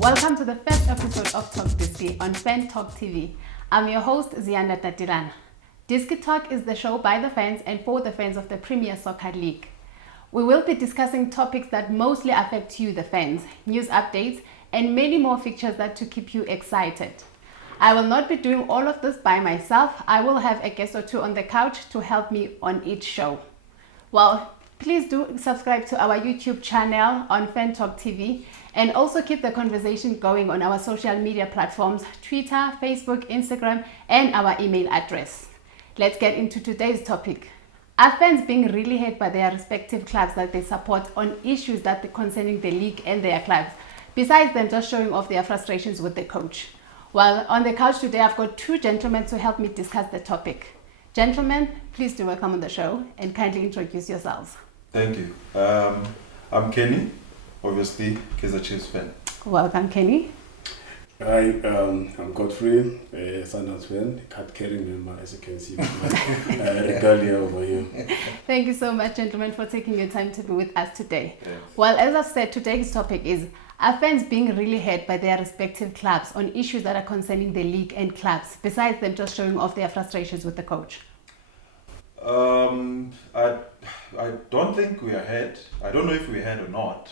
Welcome to the first episode of Talk Diski on Fan Talk TV. I'm your host, Zianda Tatirana. Diski Talk is the show by the fans and for the fans of the Premier Soccer League. We will be discussing topics that mostly affect you, the fans, news updates, and many more features that to keep you excited. I will not be doing all of this by myself. I will have a guest or two on the couch to help me on each show. Well, please do subscribe to our YouTube channel on Fan Talk TV and also keep the conversation going on our social media platforms, Twitter, Facebook, Instagram, and our email address. Let's get into today's topic. Are fans being really hurt by their respective clubs that they support on issues that are concerning the league and their clubs, besides them just showing off their frustrations with the coach? Well, on the couch today, I've got two gentlemen to help me discuss the topic. Gentlemen, please do welcome on the show and kindly introduce yourselves. Thank you. I'm Kenny, obviously Kaizer Chiefs fan. Welcome, Kenny. Hi, I'm Godfrey, a Sundowns fan, card-carrying member, as you can see, with my regalia over here. Thank you so much, gentlemen, for taking your time to be with us today. Yes. Well, as I said, today's topic is, are fans being really hurt by their respective clubs on issues that are concerning the league and clubs, besides them just showing off their frustrations with the coach? I don't think we are ahead. I don't know if we're ahead or not.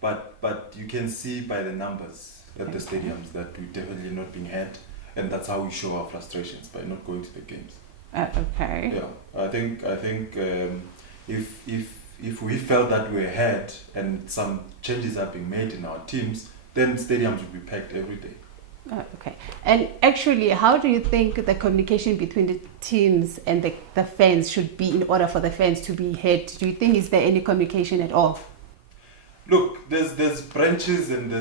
But you can see by the numbers at the stadiums that we're definitely not being ahead, and that's how we show our frustrations, by not going to the games. Okay. Yeah, I think if we felt that we're ahead and some changes are being made in our teams, then stadiums will be packed every day. Okay. And actually, how do you think the communication between the teams and the fans should be in order for the fans to be heard? Do you think is there any communication at all? Look, there's branches and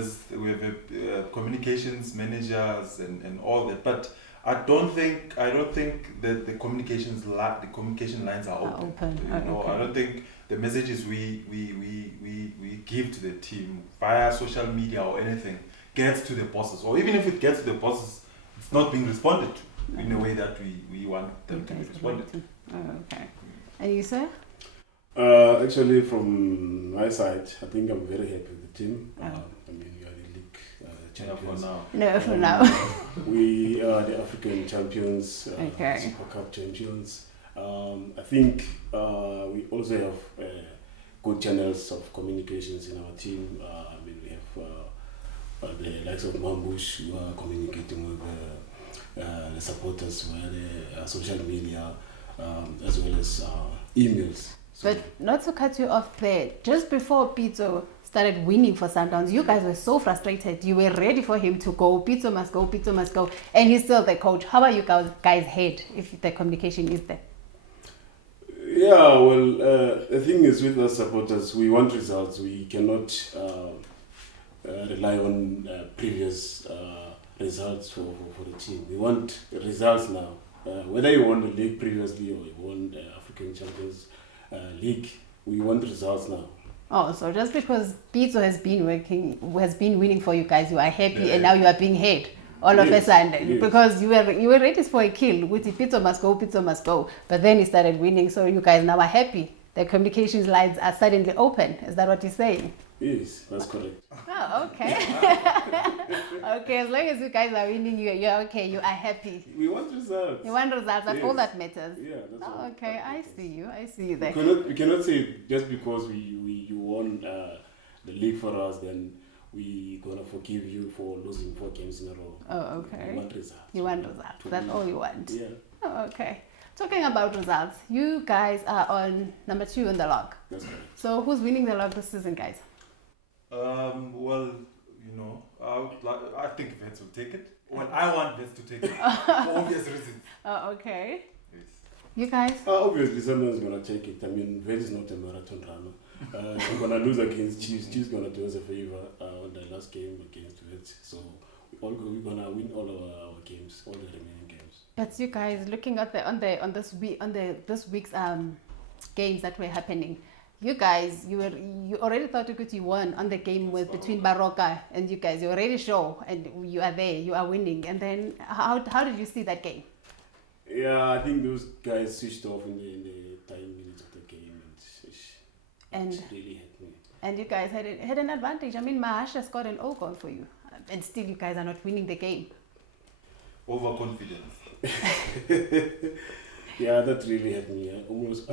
we have communications managers and all that, but I don't think that the communication lines are open. Okay. I don't think the messages we give to the team via social media or anything gets to the bosses, or even if it gets to the bosses, it's not being responded to in a way that we want them to be responded to. Okay. And you, sir? Actually, from my side, I think I'm very happy with the team. I mean, we are the league champions. For now. No, for now. We are the African champions, Super Cup champions. I think we also have good channels of communications in our team. I mean, we have the likes of Mambush, who are communicating with the supporters via the social media, as well as emails. So, but not to cut you off there, just before Pizzo started winning for Sundowns, you guys were so frustrated. You were ready for him to go. Pizzo must go, and he's still the coach. How about you guys head if the communication is there? Yeah, well, the thing is with us supporters, we want results. We cannot rely on previous results for the team. We want results now. Whether you won the league previously or you won the African Champions League, we want results now. Oh, so just because Pizzo has been winning for you guys, you are happy, and now you are being hit all of a sudden because you were ready for a kill. With Pizzo must go. But then he started winning, so you guys now are happy. The communications lines are suddenly open. Is that what you're saying? Yes, that's correct. Oh, okay. Okay, as long as you guys are winning, you're okay. You are happy. We want results. You want results. That's all that matters. Yeah, that's all. Okay, I see you there. We cannot say just because you won the league for us, then we gonna forgive you for losing 4 games in a row. Oh, okay. We want results. You want results. That's all you want. Yeah. Oh, okay. Talking about results, you guys are on number 2 in the log. That's correct. So who's winning the log this season, guys? Well, I think Vets will take it. Well, I want Vets to take it for obvious reasons. Oh, okay. Yes. You guys? Obviously, someone's gonna take it. I mean, Vets is not a marathon runner. We're gonna lose against Chiefs. Chiefs gonna do us a favor on the last game against Vets. So we're gonna win all of our games, all the remaining games. But you guys, looking at this week's games that were happening, you guys, you already thought you won on the game between Baroka and you guys. You already sure, and you are there, you are winning. And then how did you see that game? Yeah, I think those guys switched off in the time minutes of the game, and it really hit me. And you guys had an advantage. I mean, Mahasha scored an O goal for you. And still you guys are not winning the game. Overconfidence. Yeah, that really hurt me. I almost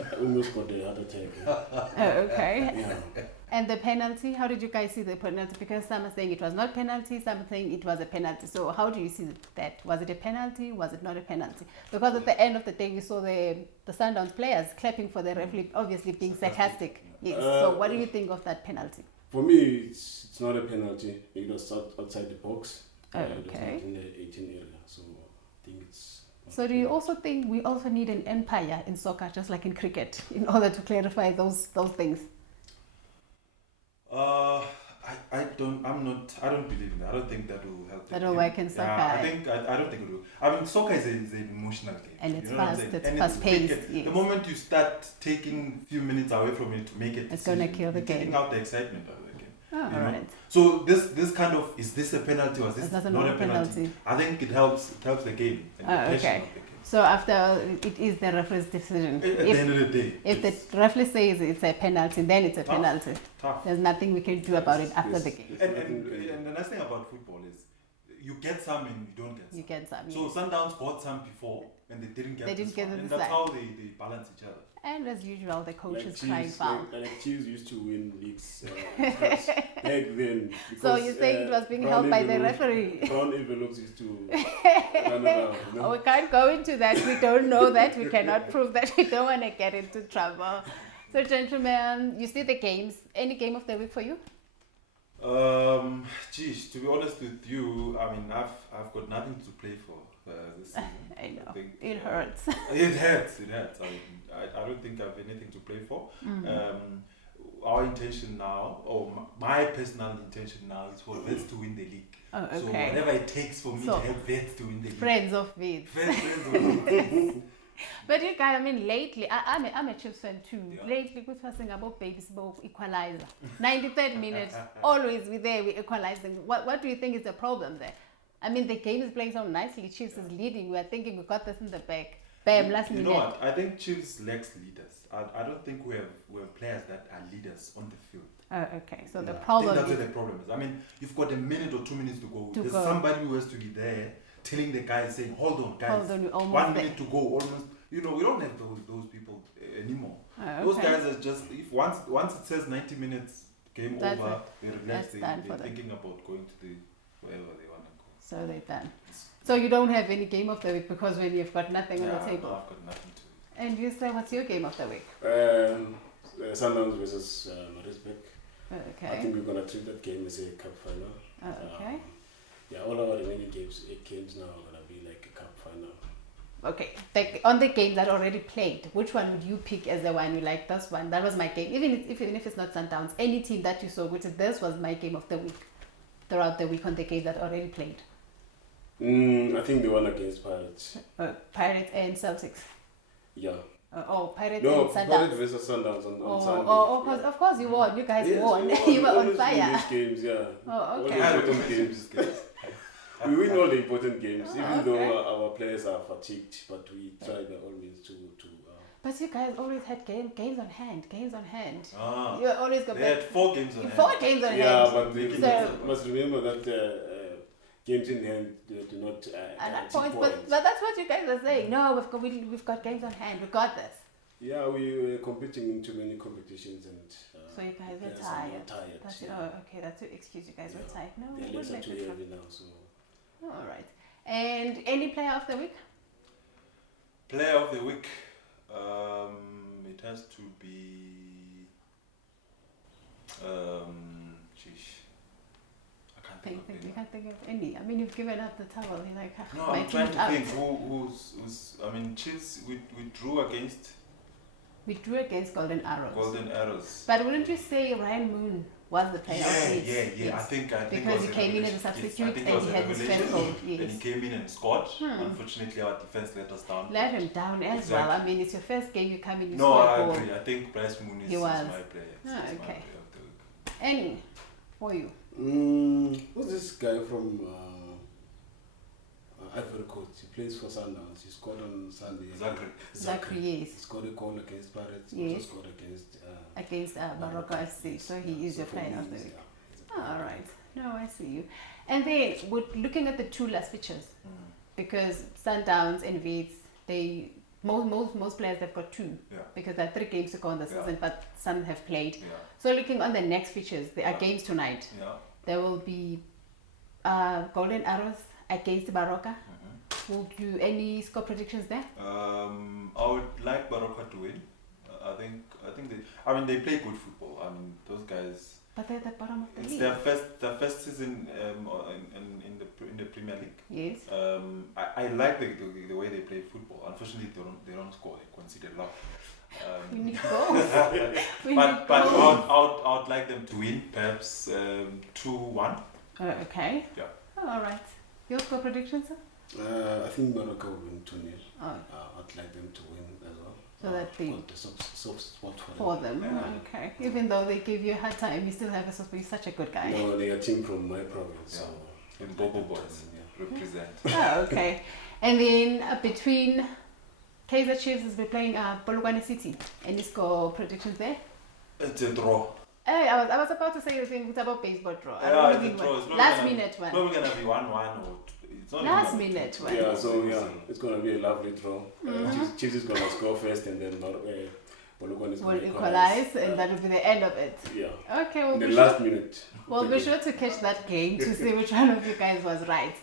got a heart attack. Oh, okay. Yeah. And the penalty, how did you guys see the penalty? Because some are saying it was not penalty, some are saying it was a penalty. So how do you see that? Was it a penalty? Was it not a penalty? Because at the end of the day, we saw the Sundowns players clapping for the referee, obviously being sarcastic. Yes. So what do you think of that penalty? For me, it's not a penalty. It was outside the box. Oh, It was okay. not in the 18 area. So I think it's... So do you also think we also need an umpire in soccer, just like in cricket, in order to clarify those things? I don't believe in that. I don't think that will help. That will work in soccer. Yeah, I don't think it will. I mean, soccer is an emotional game. And it's you know fast. it's Fast paced. Yes. The moment you start taking a few minutes away from it to make it, It's going to kill the you're game. taking out the excitement of the game. Oh, you all know? right. So this kind of, is this a penalty or is this It's not a penalty? I think it helps the game and the passion okay. of the game. So after it is the referee's decision. At the end of the day, If the referee says it's a penalty, then it's a Tough. penalty. tough. There's nothing we can do about it after Yes. the game. And the nice thing about football is you get some and you don't get some. You get some. So Yes. Sundowns got some before and they didn't get They didn't this get one. it And this that's time. how they balance each other. And as usual, the coach is Chiefs, trying foul. like Chiefs used to win leagues back then. So because, you're saying it was being brown held by the envelopes- referee? Brown envelopes used to run around. You know? We can't go into that. We don't know that. We cannot prove that. We don't want to get into trouble. So, gentlemen, you see the games. Any game of the week for you? Geez, to be honest with you, I mean, I've got nothing to play for this season. I know. think, It hurts. It hurts. I mean, I don't think I have anything to play for. Our intention now, or my personal intention now, is for Vets to win the league. Oh, So okay. whatever it takes for me So, to help Vets to win the league. Friends of Vids. Friends of Vets. But you guys, I mean, lately, I'm a Chiefs fan too. Yeah. Lately, we're talking about babies, about equalizer. 93rd minute, always we're there, we're equalizing. What do you think is the problem there? I mean, the game is playing so nicely. Chiefs is leading. We are thinking we got this in the back. Bam, last You minute. know what? I think Chiefs lacks leaders. I don't think we have players that are leaders on the field. Oh, okay. So the Yeah, problem I think that's is where the problem is. I mean, you've got a minute or 2 minutes to go. To There's go. somebody who has to be there telling the guys, saying, hold on, guys. Hold on, we're almost 1 there." minute to go, almost. You know, we don't have those people anymore. Oh, Those okay. guys are just, if once it says 90 minutes, game That's over, it. they relax, That's done they're for them. thinking about going to the wherever they want to go. So they're done. So you don't have any game of the week because when you've got nothing on Yeah, the table. I've got nothing to. And you say, what's your game of the week? Sundowns versus Maritzburg. I Okay. think we're gonna treat that game as a cup final. Okay. Yeah, all our remaining games, 8 games now, are gonna be like a cup final. Okay. On the game that already played, which one would you pick as the one you like? This one, that was my game. Even if it's not Sundowns, any team that you saw, which is this was my game of the week. Throughout the week on the game that already played. I think the one against Pirates. Pirates and Celtics. Yeah. Pirates No, and Sundowns. Pirates versus Sundowns on Sunday. Of course you won. You guys Yes, won. we won. You were on Always win fire. these games, yeah. Oh, All okay. the I important don't games. games. We win all the important games, even okay. though our players are fatigued, but we try by all means to But you guys always had games on hand. Games on hand. Ah, You always go they back. had 4 games on hand. 4 games on yeah, hand. but we So- must remember that games in hand do not At that guarantee point, but that's what you guys are saying. No, we've got games on hand. We got this. Yeah, we were competing in too many competitions and So you guys were players are tired. not tired. That's yeah. Oh, okay. That's your excuse. You guys were Yeah. tired. No, Their we legs would are let too it heavy now, so come. All right. And any player of the week? Player of the week. It has to be. Sheesh. I can't think of You any. can't think of any. I mean, you've given up the towel. You're like, No, my I'm trying team's to out. think who's. I mean, Chiefs. We drew against We drew against Golden Arrows. Golden Arrows. But wouldn't you say Ryan Moon was the player of the week? Yeah. Yes. I think Because it he was came in as a revelation. Yes, I substitute think and it was he a had his revelation. first goal. And he Yes. came in and scored. Unfortunately, our defense let us down. Let him down as Exactly. well. I mean, it's your first game. You come in, you No, score a I goal. agree. I think Bryce Moon is He was. my player. Ah, He's my okay. player of the week. Any for you? who's this guy from Ivory Coast. He plays for Sundowns. He scored on Sunday. Zachary, yes. He scored a goal against Pirates. Yes. He also scored against Barocca FC. So he is your player of the week. Yeah. All right. No, I see you. And then looking at the 2 last fixtures, because Sundowns and Wits, they most players they've got 2 because there are 3 games to go on the season, but some have played. Yeah. So looking on the next fixtures, there are games tonight. Yeah. There will be Golden Arrows against Barocca. Will you any score predictions there? I would like Barocca to win. I think they play good football. I mean, those guys. But they're at the bottom of the It's league. their first season in the Premier League. Yes. I like the way they play football. Unfortunately, they don't score. They concede a lot. We need goals. But I would like them to win, perhaps 2-1. Okay. Yeah. Oh, all right. Your score predictions, sir? I think Morocco will win 2-0. Oh. I'd like them to win as well. So that the soft spot for them. Okay. Even though they give you a hard time, you still have a soft spot. You're such a good guy. No, they are a team from my province. Yeah. So And Bobo Boys represent. Oh, okay. And then between Kaizer Chiefs has been playing Polokwane City. Any score predictions there? It's a draw. Hey, I was about to say the same about baseball draw. Yeah, it's a draw. It's Last minute one. Probably gonna be 1-1 or it's not Last even minute one. yeah, so it's gonna be a lovely draw. Chiefs is gonna score first, and then Polokwane is Will gonna equalize, and that will be the end of it. Yeah. Okay, well, In the last minute. We'll be sure to catch that game to see which one of you guys was right.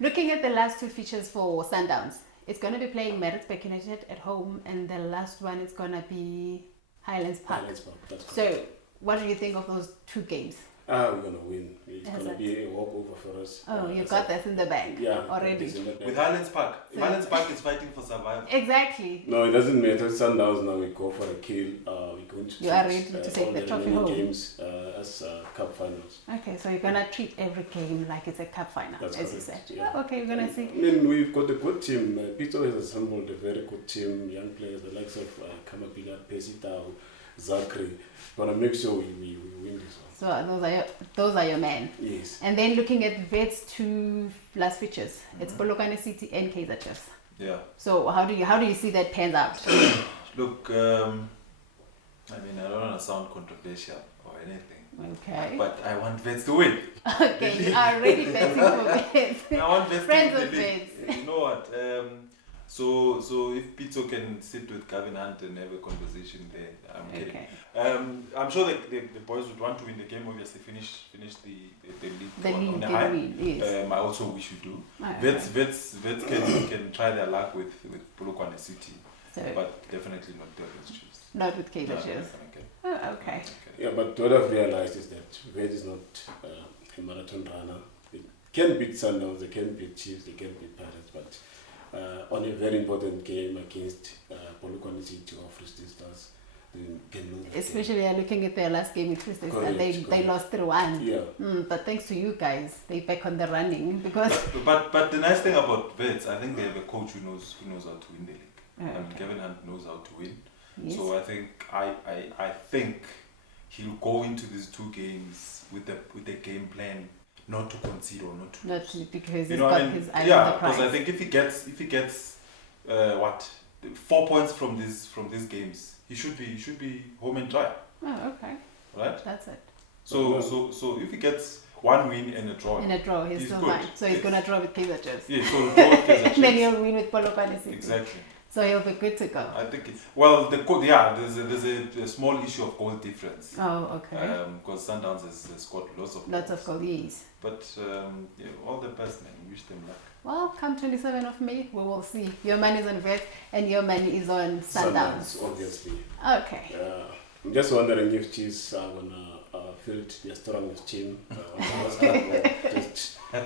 Looking at the last 2 features for Sundowns, it's going to be playing Maritzburg United at home, and the last one is going to be Highlands Park. That's correct. So, what do you think of those 2 games? We're gonna win. It's Yes, gonna that's- be a walkover for us. Oh, you got that in the bag already. it's in the bag. with Highlands Park. Highlands Park is fighting for survival. Exactly. No, it doesn't matter. Sundowns now we go for a kill. We're going to You are treat, ready to take all the trophy remaining home. games as cup finals. Okay, so you're going to treat every game like it's a cup final, That's as you correct, said. yeah. Oh, okay, we're going to see. I mean, we've got a good team. Pito has assembled a very good team. Young players, the likes of Kamapila, Pesita, Zachary. Gonna make sure we win this one. So those are your men. Yes. And then looking at Vet's 2 last features, it's Polokwane City and Kaizer Chiefs. Yeah. So how do you see that pans out? Look, I mean, I don't want to sound controversial or anything, Okay. but I want Vets to win. Okay, you are already betting for Vets. I want Vets Friends to of win the league. Vets. You know what? So if Pito can sit with Gavin Hunt and have a conversation there, I'm kidding. Okay. I'm sure the boys would want to win the game. Obviously, finish the league The on league a can high. win, yes. I also wish you do. Okay. Vets can try their luck with Polokwane City, So but definitely not the against Chiefs. not with Kaizer No, Chiefs. okay. Oh, okay. Yeah, but what I've realized is that Vet is not a marathon runner. They can beat Sundowns, they can beat Chiefs, they can beat Pirates, but on a very important game against Polokwane City or Free State Stars, they can lose. the game. Especially they're looking at their last game with Free State, and they Correct. lost 3-1. Yeah. But thanks to you guys, they back on the running because. But the nice thing about Vets, I think they have a coach who knows how to win the league. I mean, Okay. Kevin Hunt knows how to win. Yes. So I think he'll go into these 2 games with the game plan not to concede or not to Not lose. because You he's know what got I mean? his eye on Yeah, the because I prize. think if he gets 4 points from these games, he should be home and dry, Oh, okay. right? That's it. So if he gets 1 win and a draw, In a draw, he's He's still good. fine. So he's Yes. going to draw with Kaizer Chiefs. yeah, so draw with Kaizer And then Chiefs. he'll win with Polokwane City. Exactly. So he'll be good to go. I think it's well. There's a small issue of goal difference. Oh, okay. Because Sundowns has scored lots of Lots of goals, yes. But yeah, all the best, man. Wish them luck. Well, come 27th of May, we will see. Your money is on Vet and your money is on Sundowns. Obviously. Okay. I'm just wondering if Chiefs are gonna field their strongest team. Just No,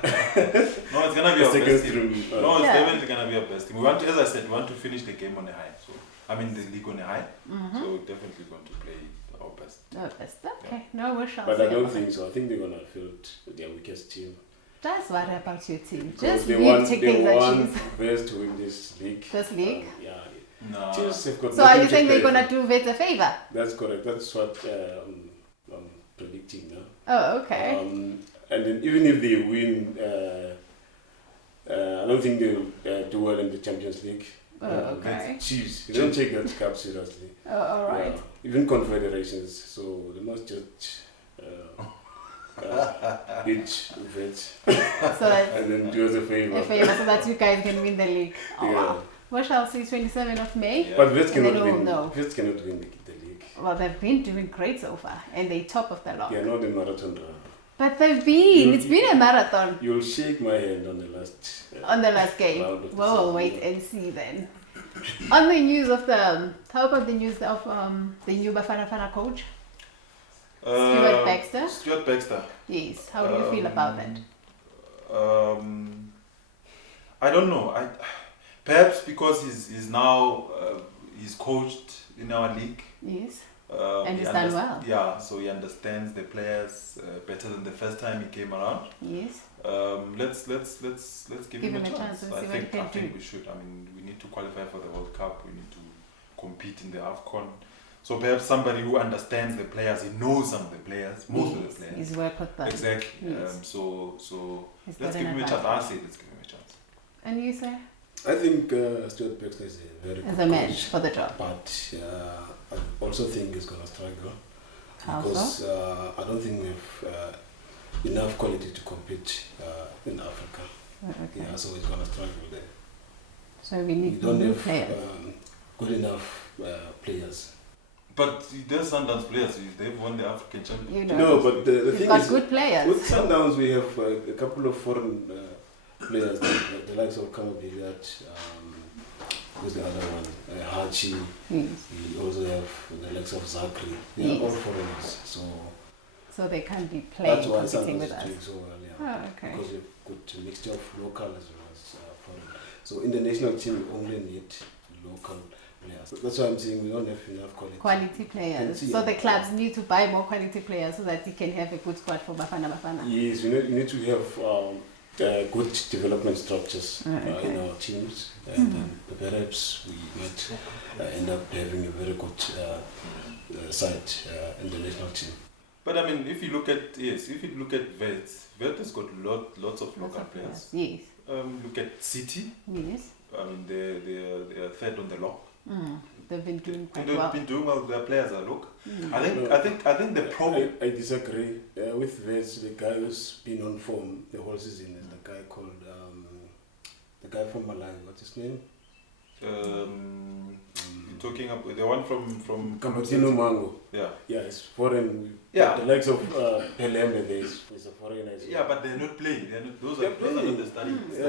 it's gonna be our second best team. stream. No, it's Yeah. definitely gonna be our best team. We want to, as I said, we want to finish the game on a high. So I mean the league on a high. Mm-hmm. So we're definitely going to play our best. No, best. Okay. No, we shall But see I don't about think it. so. I think they're gonna field their weakest team. Just worry about your team. Because Just they leave want taking the best cheese. to win this league. This league? Yeah. No. Chiefs have got So are nothing you to saying they're play going to for. do Vet a favor? That's correct. That's what I'm predicting now. Oh, okay. And then even if they win I don't think they'll do well in the Champions League. Okay. Chiefs. You don't take that cup seriously. Oh, all right. Even confederations. So they must just each vet So that's and then do us a favor. so that you guys can win the league. Oh, Yeah. wow. What shall see? 27th of May. Yeah. But Vets And cannot then we'll win. know. Vets cannot win the league. Well, they've been doing great so far, and they top of the lot. They are not a marathon runner. But they've been. It's been a marathon You'll shake my hand on the last. on the last game. round of the Well, we'll season. wait and see then. On the news of how about the news of the new Bafana Bafana coach, Stuart Baxter? Stuart Baxter. Yes. How do you feel about that? I don't know. Perhaps because he's now he's coached in our league. Yes. And he's done well. Yeah, so he understands the players better than the first time he came around. Yes. Let's give him a chance. And I see what he can think do. we should. I mean, we need to qualify for the World Cup. We need to compete in the AFCON. So perhaps somebody who understands the players, he knows some of the players, most of the players. He's worked with them. Exactly. Yes. So He's let's got give an him a chance. advantage. I say let's give him a chance. And you, sir? I think Stuart Baxter is a very As good a match coach, for the job. but I also think he's gonna struggle How because I don't think we have enough quality to compete in Africa. Okay. Yeah, so he's gonna struggle there. So we We need don't new have players. good enough players. But there's Sundowns players. They've won the African Championship. You know, No, but the we've thing got is, good players. with Sundowns we have a couple of foreign players, the likes of Kamabiliat, who's the other one? Hachi. Yes. We also have the likes of Zakri. They Yes. are all foreigners. So they can't be That's playing, why competing Sundowns with is us. doing so well, yeah. Oh, okay. Because we've got a mixture of local as well as foreign. So in the national team, we only need local players. That's why I'm saying we don't have enough quality. Quality players. Quality, So yeah. the clubs need to buy more quality players so that you can have a good squad for Bafana Bafana. Yes, we need to have good development structures Okay. in our teams, and then perhaps we might end up having a very good side in the national team. But I mean, if you look at Vets has got lots of local players. Yes. Look at City. Yes. I mean, they are third on the log. They've been doing quite They've well. been doing well. Their players are look. Mm. I think the problem. I disagree with Vets. The guy who's been on form the whole season is the guy called the guy from Malawi. What's his name? You're talking about the one from Kamatino Mango. Yeah. Yeah, it's foreign. Yeah. The likes of Pelembe, is a foreigner. As well. Yeah, but they're not playing. Those They're are playing. not the starting. Yeah.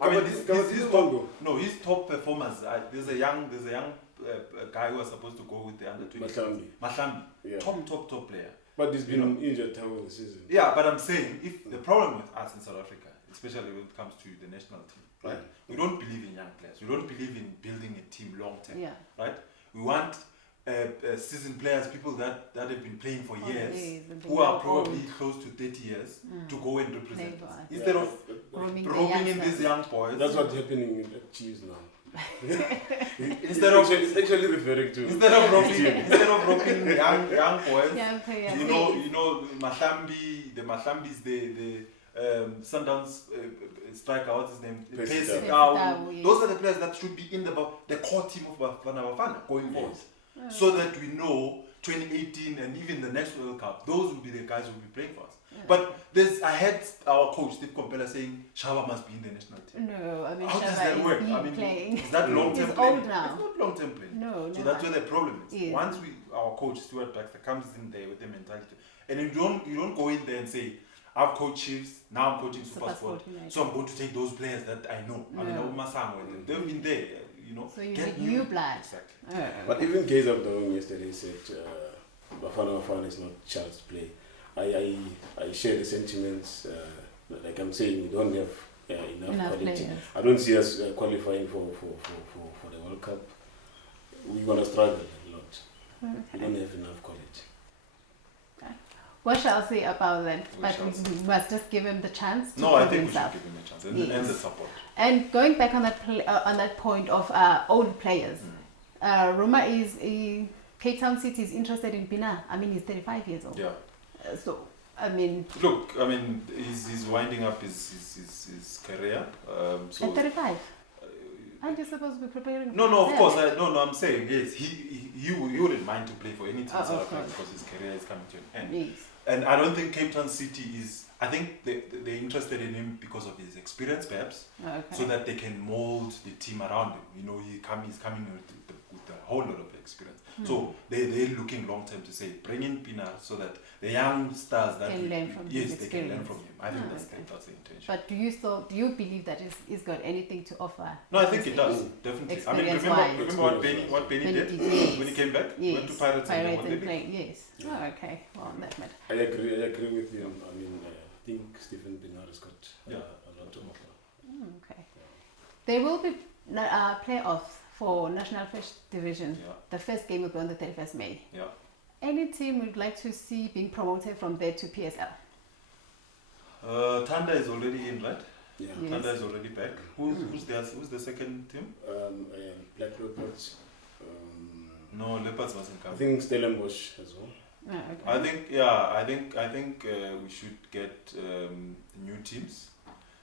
I mean, Kamatino Mango. his top performers. There's a young guy who was supposed to go with the under 20. Mahlambi. Yeah. Top player. But he's been injured half of the season. Yeah, but I'm saying if the problem with us in South Africa, especially when it comes to the national team, right? We don't believe in young players. We don't believe in building a team long term. Yeah. Right? We want seasoned players, people that have been playing for years, who are probably close to 30 years, to go and represent us. Instead of roping in these young boys. That's what's happening at Chiefs now. It's actually referring to instead of roping young boys. Yeah, okay, You know Mahlambi, the Mahlambis, the Sundowns striker, what's his name? Pesicao. Pesicao. Yes. Those are the players that should be in the core team of Bafana Bafana going forward. Yes. So that we know 2018 and even the next World Cup, those will be the guys who will be playing for us. Yeah. But I had our coach Steve Kompela saying Shaba must be in the national team. No, I mean, How does Shaba that is work? been I mean, playing. is that long term He's play? old now. It's not long term play. No, So never. that's where the problem is. Yes. Once our coach Stuart Baxter comes in there with the mentality, and you don't go in there and say, I've coached Chiefs, now I'm coaching SuperSport, so I'm going to take those players that I know. I mean, they've been there, So you get need new blood. Exactly. But even Gaze of Dong yesterday said Bafana Bafana is not child's play. I share the sentiments. Like I'm saying, we don't have enough quality. Players. I don't see us qualifying for the World Cup. We're gonna struggle a lot. We Okay. don't have enough quality. What shall I say about that? We But shall see. we must just give him the chance to No, I prove think we should himself. give him a chance and Yes. the support. And going back on that point of old players, Roma is Cape Town City is interested in Pina. I mean, he's 35 years old. Yeah. So I mean... Look, I mean, he's winding up his career. So at 35? Aren't you supposed to be preparing? No, of course. I'm saying, yes, he wouldn't mind to play for any team in South Africa because his career is coming to an end. Yes. And I don't think Cape Town City is... I think they're interested in him because of his experience, perhaps, so that they can mold the team around him. You know, he's coming with a whole lot of experience. So they're looking long term to say, bring in Pina so that the young stars that can learn from his his they can learn experience. from him. I think that's the intention. But do you believe that he's got anything to offer? No, I think it does, definitely. I mean, remember what Benny did when he came back? Yes. Went to Pirates and played, yes. Yeah. Oh, okay. Well, that matter. I agree with you. I mean, I think Stephen Pienaar has got a lot to offer. Okay. There will be playoffs for National First Division. Yeah. The first game will be on the 31st May. Yeah. Any team would like to see being promoted from there to PSL? Thunder is already in, right? Yeah. Yes. Thunder is already back. Who's the second team? Black Leopards. No, Leopards wasn't I coming. think Stellenbosch as well. Oh, okay. I think we should get new teams.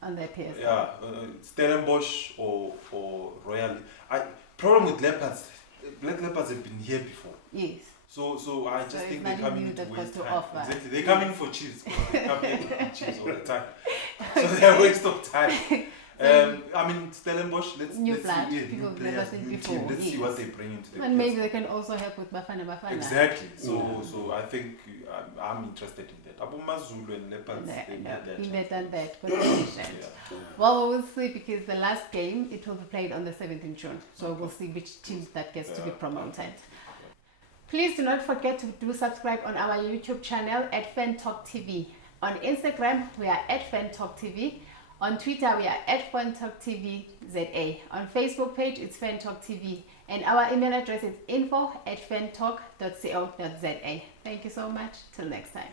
On their PSL. Yeah, Stellenbosch or Royal. Problem with Leopards, Black Leopards have been here before. Yes. So I just think they're nothing coming new to they've waste got to time. offer. Exactly, they're coming for cheese. They come here to eat cheese all the time. So they're a waste of time. I mean, Stellenbosch, let's New see, blood, yeah, people new have players, never seen new before, team. Let's see yes. what they bring into the And maybe PSL. they can also help with Bafana. Exactly. So I think I'm interested in that. Abu Mazulu and Leopards, Been they there, done that. Congratulations. yeah. Well, we will see because the last game, it will be played on the 17th June. So we'll see which team that gets to be promoted. Please do not forget to subscribe on our YouTube channel at Fan Talk TV. On Instagram, we are at Fan Talk TV. On Twitter, we are at Fan Talk TV ZA. On Facebook page, it's Fan Talk TV. And our email address is info@fantalk.co.za. Thank you so much. Till next time.